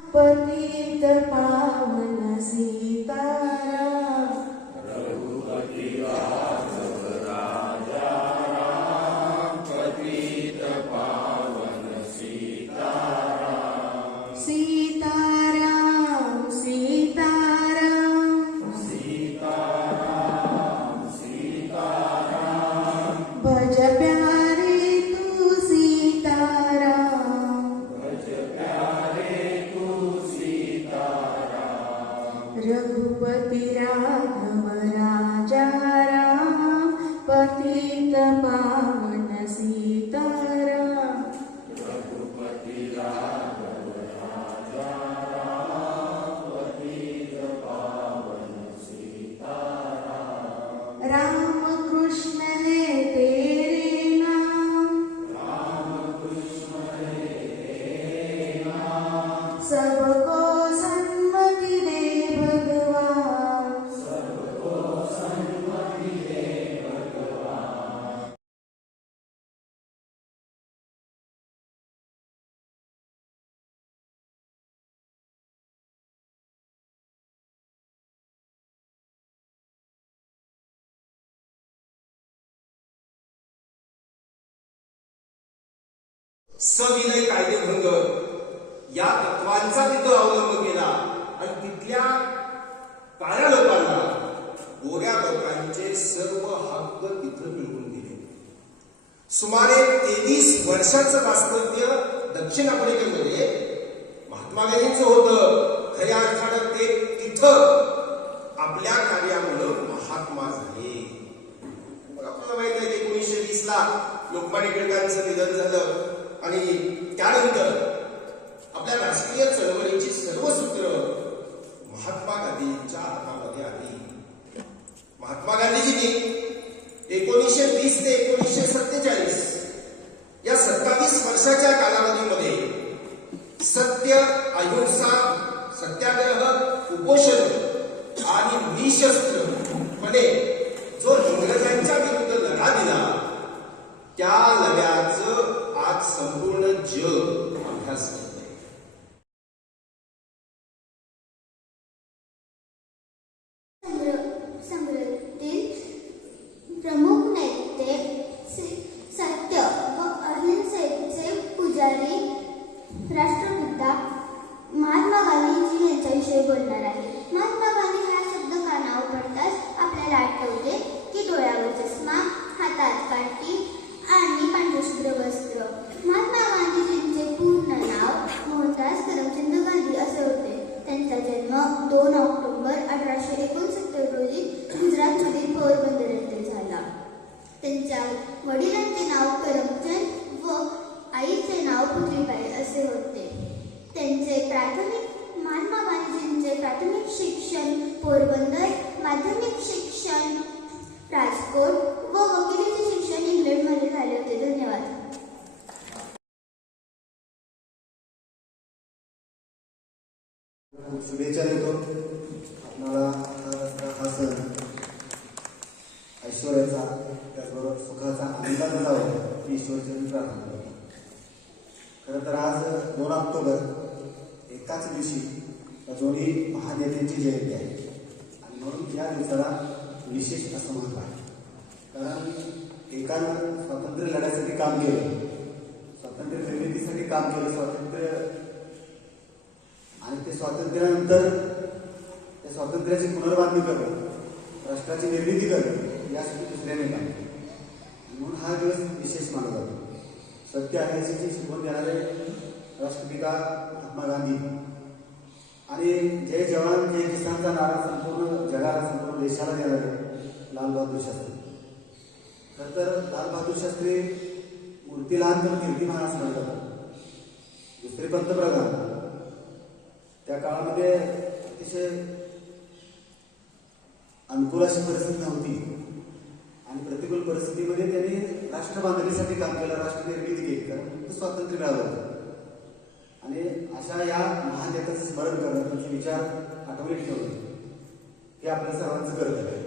पतित पावन सीताराम, रघुपति राघव राजा राम, पतित पावन सीताराम। सीताराम सीताराम, सीताराम सीताराम, भज प्यारे तू सीताराम, भज प्यारे तू सीताराम। रघुपति राघव राजा राम, पतित पावन सीताराम, रघुपति राघव राजा राम, पतित पावन सीताराम। राम कृष्ण है तेरे नाम, राम कृष्ण है तेरे नाम, सबको सन्मति दे भगवान, सबको सन्मति दे भगवान। सविनय कायदेभंग या तत्वांचा तिथं अवलंब केला आणि तिथल्या काळ्या लोकांना गोऱ्या लोकांचे सर्व हक्क तिथं मिळवून दिले. सुमारे 23 वर्षाचं वास्तव्य दक्षिण आफ्रिकेमध्ये महात्मा गांधींचं होतं. खऱ्या अर्थानं ते तिथं आपल्या कार्यामुळे महात्मा झाले. मग आपल्याला माहित आहे की 1920 ला लोकमान्य टिळकांचं निधन झालं आणि त्यानंतर आपल्या राष्ट्रीय चळवळीची सर्व सूत्र महात्मा गांधींच्या हातामध्ये आली. महात्मा गांधीजींनी 1920 ते 1947 या 27 वर्षाच्या कालावधीमध्ये सत्य, अहिंसा, सत्याग्रह, उपोषण आणि निशस्त्रपणे जो इंग्रजांच्या विरुद्ध लढा दिला त्या लढ्याचं आज संपूर्ण जग अभ्यास करते. संघटनेतील प्रमुख नेते, सत्य व अहिंसेचे पुजारी, राष्ट्रपिता महात्मा गांधीजी यांच्याविषयी बोलणार आहे. महात्मा गांधी हा शब्द कानावर पडताच आपल्याला आठवते की डोळ्यावर चष्मा, हातात काठी आणि पांढरशुभ्र वस्त्र. महात्मा गांधीजींचे पूर्ण नाव मोहनदास करमचंद गांधी असे होते. त्यांचा जन्म 2 ऑक्टोबर 1869 रोजी गुजरातमधील पोरबंदर येथे झाला. त्यांच्या वडिलांचे नाव करमचंद व आईचे नाव पुतळीबाई असे होते. महात्मा गांधीजींचे प्राथमिक शिक्षण पोरबंदर, माध्यमिक शिक्षण राजकोट व वकिलीचे शिक्षण इंग्लंडमध्ये झाले होते. धन्यवाद. शुभेच्छा देतो आपल्याला. हा सण ऐश्वर्याचा त्याचबरोबर सुखाचा आनंदाचा जावं ही ईश्वरचरणी प्रार्थना करतो. खरं तर आज 2 ऑक्टोबर एकाच दिवशी दोन्ही महानेत्यांची जयंती आहे आणि म्हणून या दिवसाला विशेष असं महत्त्व आहे. कारण एकानं स्वातंत्र्य लढ्यासाठी काम केलं, स्वातंत्र्य निर्मितीसाठी काम केलं, स्वातंत्र्य आणि ते स्वातंत्र्यानंतर त्या स्वातंत्र्याची पुनर्बांधणी करणं, राष्ट्राची निर्मिती करणं यासाठी दुसऱ्याने काम केलं. म्हणून हा दिवस विशेष मानला जातो. सत्य अहिंसेची शिकवण देणारे राष्ट्रपिता महात्मा गांधी आणि जय जवान जय किसानचा नारा संपूर्ण जगाला, संपूर्ण देशाला देणारे लाल बहादूर शास्त्री. खरं तर लाल बहादूर शास्त्री मूर्ती लहान पण कीर्तिमान असं म्हणतात. दुसरे पंतप्रधान त्या काळामध्ये अतिशय अनुकूल अशी परिस्थिती नव्हती आणि प्रतिकूल परिस्थितीमध्ये त्यांनी राष्ट्र बांधणीसाठी काम केलं, राष्ट्र निर्मिती केली. कारण स्वातंत्र्य मिळालं होतं आणि अशा या महान नेत्याचं स्मरण करणं, त्यांचे विचार आठवणीत ठेवणे हे आपल्या सर्वांचं कर्तव्य आहे.